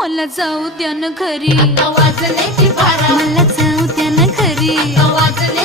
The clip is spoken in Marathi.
मला जाऊ द्या ना घरी, आता वाजले की बारा, मला जाऊ द्या ना घरी, आता वाजले